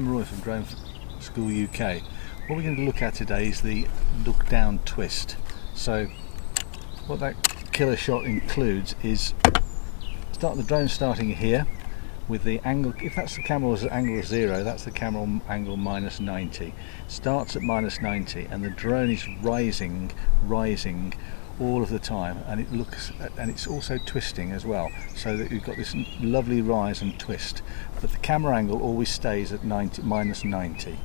I'm Roy from Drone School UK. What we're going to look at today is the Lookdown Twist. So what that killer shot includes is the drone starting here with the angle. If that's the camera was at angle 0, that's the camera angle -90. Starts at -90 and the drone is rising all of the time, and it's also twisting as well, so that you've got this lovely rise and twist, but the camera angle always stays at -90.